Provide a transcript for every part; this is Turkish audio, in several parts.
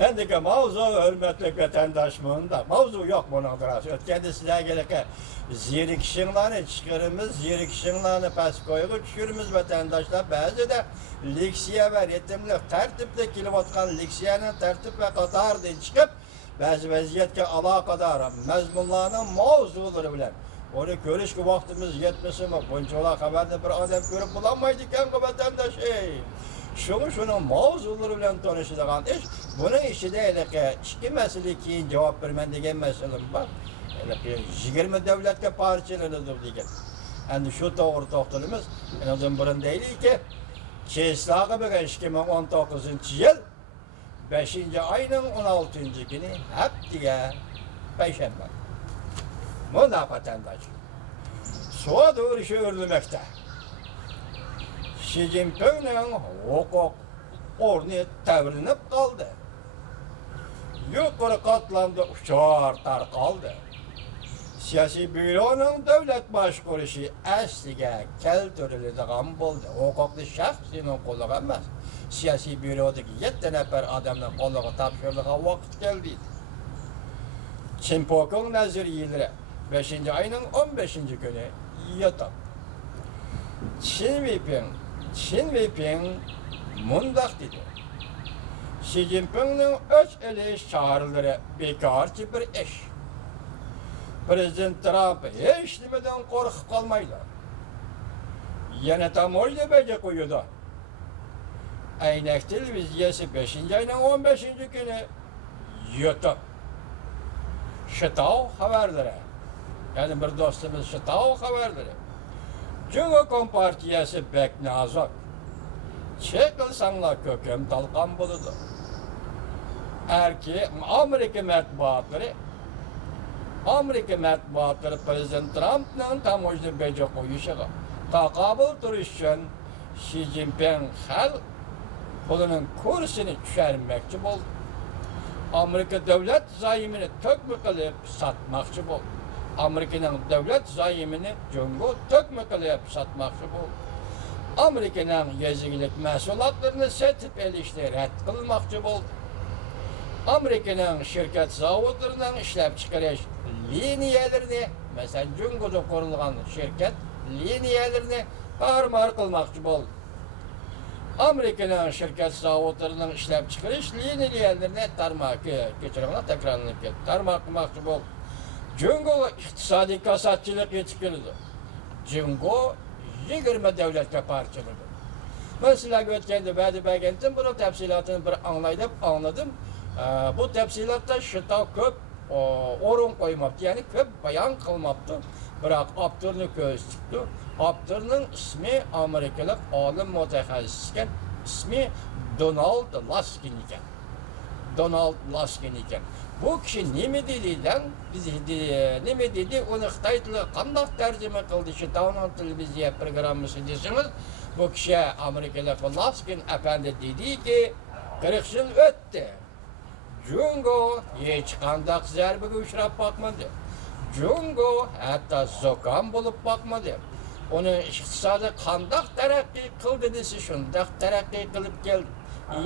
Endiki mavzu hürmetli vatandaşımın da mavzu yok bunun durası. Ötkende sizler gelirken zirikişinlerini çıkarımız, zirikişinlerini pes koyup düşürümüz vatandaşlar. Bazı da liksiye ve yetimlik tertiple kilovatkan liksiyenin tertip ve katardan çıkıp bazı vaziyetke alakadar mezmunlarının mavzuları bilen onu görüşki vaktimiz yetmesi mi? Bunca haberde bir adam görüp bulamaydı iken bu vatandaş. Şunun mavzuları bilen tanışılan iş. Bunun işi de iki mesele keyin cevap vermen degen meselem var. 20 devletke parçalanıdır degen. Endi şu doğru toxtalımız. En azından burun değil ki Çeslağı bir 2019 yıl 5. ayının 16. günü hep diye Perşembe. Bunda vatandaş. Soğa doğru işi örülmekte. Xi Jinping'in hukuk ornu devrilip kaldı. Yukarı katlamda uçartar kaldı. Siyasi büronun devlet başkuruşu asliga keltiriladigan bo'ldi. Hukuklu şahsinin qo'liga emas. Siyasi bürodagi 7 nafar adamning qo'liga topshirilgan vaqt keldi. Çinpokong nazariyaları 5. ayının 15. günü yatıp. Xi Jinping mundaq dedi. Xi Jinping'nin öz eli çağrıları bekarcı bir iş. Prezident Trump hiç nimeden korkup kalmaydı. Yine tam öyle bece koyuyordu. Aynak televizyası 5. ayının 15. günü YouTube. Şıtav haberleri. Yani bir dostumuz Şıtav haberleri. Cumhur Kompartiyası bek nazik. Çekilsanlar kökem talkan buludu. Erki Amerika matbuatları Prezident Trump'ın tam hoşuna bece koyuşuğa. Takabıl duruş için Xi Jinping hal bunun kursunu düşürmekçi oldu. Amerika devlet zayimini tökme kılıp satmakçı oldu. Amerika'nın devlet zayimini Cumhur tökme kılıp satmakçı oldu. Amerika'nın yezigilik mesulatlarını setip elişte red kılmakçı oldu. Amerika'nın şirket zavodlarının işlep çıkarış liniyelerini, mesela Cumhur'da kurulan şirket liniyelerini tarmar kılmakçı oldu. Amerika'nın şirket zavodlarının işlep çıkarış liniyelerini tarmak kılmakçı oldu. Cumhur iktisadi kasatçılık yetiştirildi. Cumhur 20 devletle parçaladı. Mesela ötkende badi begentim bunun tepsilatını bir anladım. Bu tepsilatta şıta köp orun koymaptı, yani köp bayan kılmaptı. Bırak Aptır'ını göz çıktı. Aptır'ın ismi Amerikalık alim mütehassisken, ismi Donald Laskin iken. Bu kişi nemi dediğinden, nemi dedi, onu Xitay tili qandaq tercüme kıldı, Şıtav'ın televizyon programısı desiniz. Bu kişi Amerikalık Laskin efendi dedi ki, 40 yıl öttü. Cumhur hiç qandaq zarbıga uçrap bakmadı. Cumhur hatta zokam bulup bakmadı. Onun iktisadi qandaq terakki kıldı desi şundaq terakki kılıp geldi.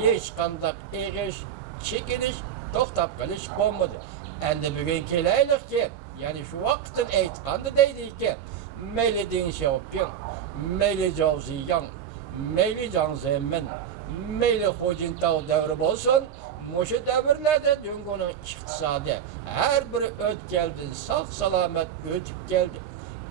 Hiç qandaq eğiş, çekiliş, to'xtab qilish bo'lmadi. Endi bugun kelaylik ki, yani şu vaqtın aytqanda deydi ki, mayli Deng Xiaoping, mayli Zhao Ziyang, mayli Jiang Zemin, mayli Hu Jintao davri bo'lsin, Moşu devirlerde Cumhur'un iktisadi her biri ötkeldi, sağ salamet ötüp geldi.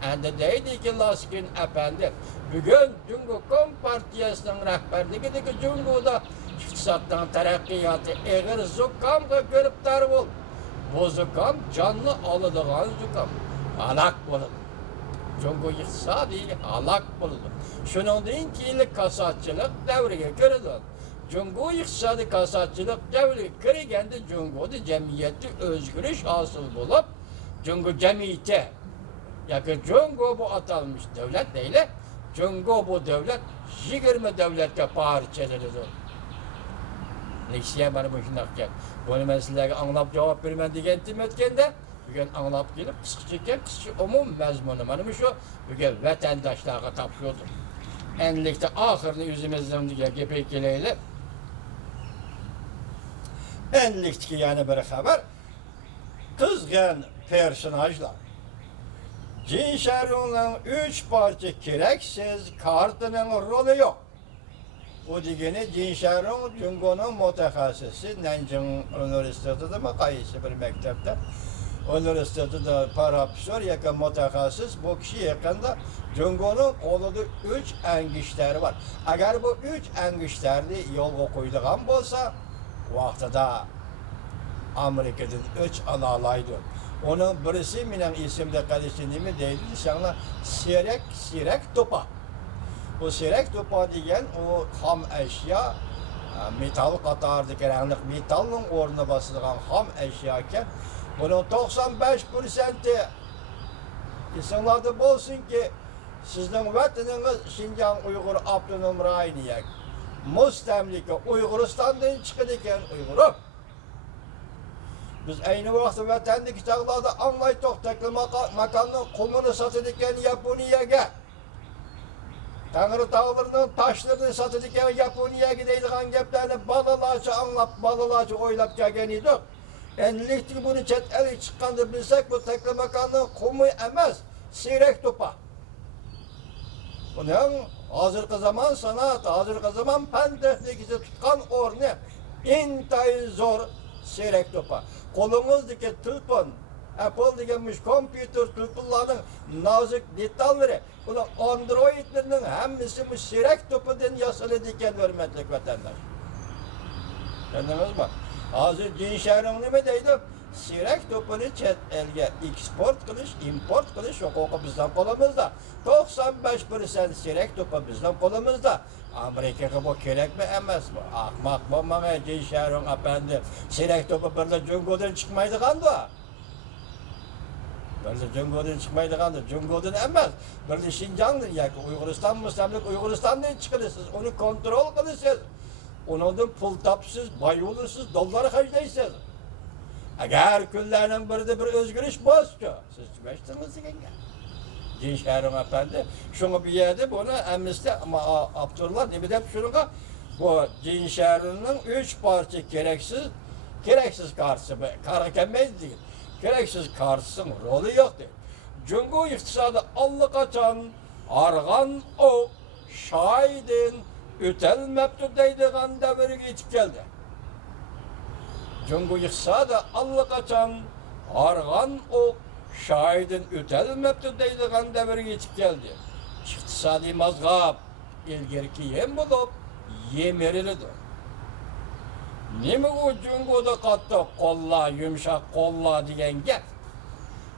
Endi deydi ki Laskin efendi, bugün Cumhur Kompartiyasının rehberliğindeki Cumhur'da iktisattan terakkiyatı eğer zukamga görüptar ol. Bu zukam canlı alıdığan zukam. Halak bulundu. Cumhur iktisadi halak bulundu. Şunun deyin ki kasatçılık devreye girildi. Cumhur iktisadi kasatçılık devreye girilgende Cumhur'da cemiyeti özgürlük hasıl bulup Cumhur cemiyeti, yani Cumhur bu atalmış devlet değil, Cumhur bu devlet 20 devlette parçalanıyor. Leksiye bana bu şundak gel. Bunu ben sizlere anlap cevap vermem diyentim etkende. Bugün anlap gelip kısıkça umum mezmunu. Benim şu bugün vatandaşlara tapşıyordum. Enlikte ahırını yüzümüzden diye gepek geleyle. enlikdeki yani bir haber. Kızgın personajlar. Cinsharunun 3 parça gereksiz kartının rolü yok. O degeni Cinsharun Cungo'nun mutahassisi Nanjing Üniversitesi'de mi kayısı bir mektepte. Üniversitede profesör yakın mutakassis bu kişi yakında Cungo'nun kolunda 3 engişleri var. Eğer bu 3 engişleri yolga koyduğun bolsa vaxtada Amerika'da 3 alalaydı. Onun birisi menen isimde kalışını mı deydi? Sana sirek topa. Bu sirek topa degen o ham eşya metal katardı karanlık metalın ornuna basılgan ham eşya iken bunun 95%'i insanlarda bolsun ki sizin vatanınız Şinjan Uygur Abdunum Rayniyak Mustemlike Uyguristan'dan çıkırken Uygur'u biz aynı vakti vatandaki çağlarda anlaytık tekli makanın kumunu satırken Japonya'ya Tanrı dağlarının taşlarını satırken Japonya'ya gideydiğen geplerini balalarca anlap, balalarca oylap gelgen idik. Enlikti bunu çet eli çıkandı bilsek bu tekli makanın kumu emez, sirek topa. Bunun hazırki zaman sanat, hazırki zaman pen teknikisi tutkan orne intayı zor sirek topa. Kolumuzdaki tılpın, Apple degenmiş kompüter tılpınlarının nazik detalları, bunun Android'lerinin hemmisi bu sirek topudan yasalı diken hürmetlik vatandaş. Kendiniz bak. Hazır Cinsharun ne deydi? Sirek topunu çet elge export kılış, import kılış hukuku bizden kolumuzda. 95% sirek topu bizden kolumuzda. Amerika'ya bu gerek mi emez mi? Ahmak mı bana Cinsharun efendi? Sirek topu böyle Cungo'dan çıkmaydı kandı. Böyle Cungo'dan çıkmaydı kandı. Cungo'dan emez. Böyle Şinjan'dır ya ki Uyguristan Müslimlik Uyguristan'dan çıkırırsınız. Onu kontrol kılırsınız. Ondan pul tapsız, bay olursunuz, doları harcaysınız. Eğer küllerinin birde bir özgürlük bozdu, siz tümeştiniz degenge. Cinsharun efendi, şunu bir yerde bunu emniste ama Abdullah ne bileyim şunu bu Cinsharun'un 3 parça gereksiz karşı, karakenmez değil, gereksiz karşısının rolü yok değil. Cungo iktisadı allakaçan, argan o, şahidin, ütelmepti deydiğen devri geçip geldi. Cungo iktisadı allakaçan, argan o, şahidin ütelmepti deydiğen devri geçip geldi. İktisadi mazgab, ilgerki yem bulup, yemerilidir. Nemi o Cungo'da kattı kolla, yumuşak kolla diyen gel.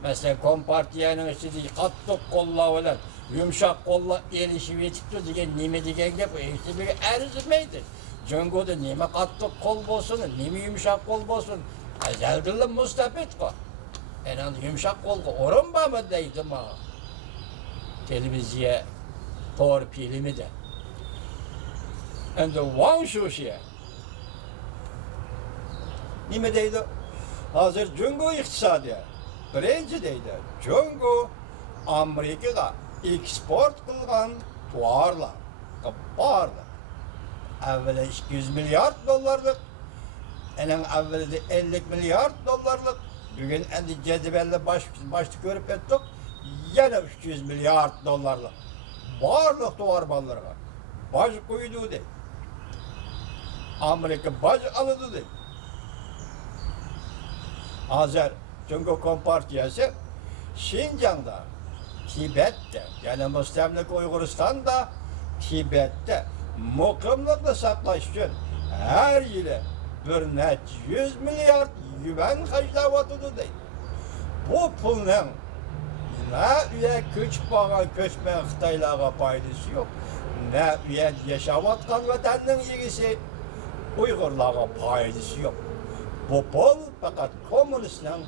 Mesela Kompartiyanın istediği kattık kolla olan, yumuşak kolla erişim yetipti diyen nemi diyen gel, bu işte bir erzimeydi. Cungo'da nemi kattık kol bolsun, nemi yumuşak kol bolsun, ezeldirli müstebit ko. En az yumuşak kol ko, orun mı deydim ha. Televizye, torpili de. And the one şu şey. Nime deydi? Hazır Cungo iktisadi. Birinci deydi. Cungo Amerika'ga eksport kılgan tuarlar, barlar. Evvela 200 milyar dolarlık, enen evvela de 50 milyar dolarlık. Bugün endi cedvelle başta görüp ettik. Yine 300 milyar dolarlık. Barlık tuar balları var. Baş koyduğu değil. Amerika baş alıdı değil. Hazır Cungo Kompartiyası Şinjan'da, Tibet'te, yani Müslimlik Uyguristan'da, Tibet'te mukimlikle saklaş için her yılı bir net 100 milyar yuan harcavatıdır değil. Bu pulun ne üye köç bağın köçmen Xitaylara faydası yok, ne üye yaşavatkan vatanın ilgisi Uygurlara faydası yok. Bu pul fakat komünistlerin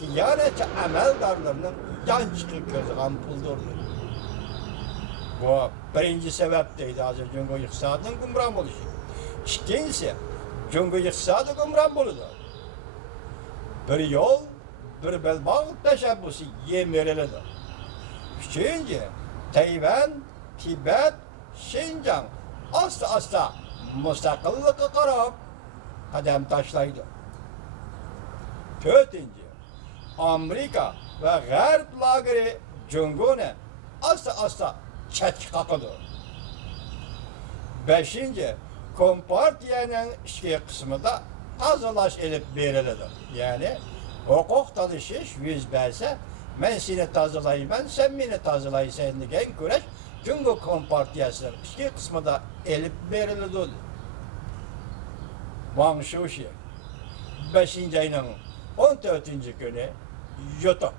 hiyanetçi emeldarlarının yan çıkıp gözüken puldur. Bu birinci sebeптeydi hazır Cungo iktisadının gümran oluşu. İkincisi, Cungo iktisadı gümran buludu. Bir yol, bir belbağ teşebbüsü yemerilidir. Üçüncü, Tayvan, Tibet, Şinjan asla müstakillik karab kadem taşlaydı. Dördüncü, Amerika ve Garp lageri Cungune asla çetki kakıdır. Beşinci, Kompartiyanın işki kısmı da tazalaş edip verilir. Yani hukuk talışış yüz verse ben seni tazalayayım, sen beni tazalayırsan diyen küreş Cungo Kompartiyasının işki kısmı da elip verilir. Wang Shuxi 5. ayının 14. günü yutup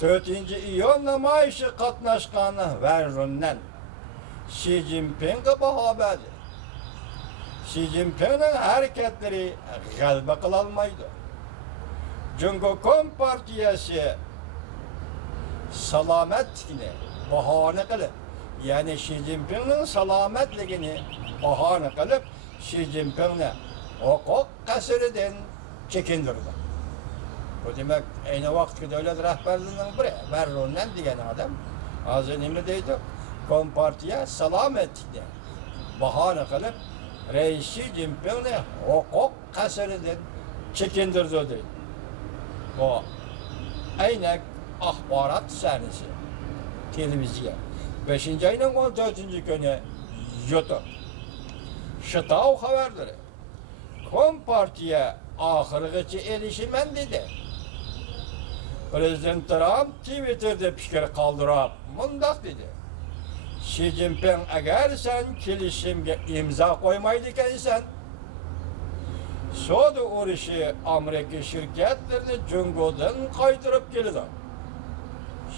4. iyon namayışı katnaşkanı verrunnen Xi Jinping'e bahabedi. Xi Jinping'in hareketleri galba kılalmaydı. Cungo Kompartiyası salametliğini bahane kılıp yani Xi Jinping'in salametliğini bahane kılıp Xi Jinping'le hukuk kasırıdan çekindirdi. Bu demek aynı vakti devlet rehberliğinin biri. Verrunnen diyen adam az önce deydi. Kompartiya salametliğini bahane kılıp Reis Xi Jinping'le hukuk kasırıdan çekindirdi dedi. Bu aynen ahbarat sahnesi. Televizyon. 5. ayının 14. günü YouTube. Şıtav haberleri. Kompartiya ahırgıcı erişimen dedi. Prezident Trump Twitter'da fikir kaldırıp mundak dedi. Xi Jinping eğer sen kilişimge imza koymaydı ikensen Soda uğraşı Amerika şirketlerini Cungo'dan kaydırıp geldi.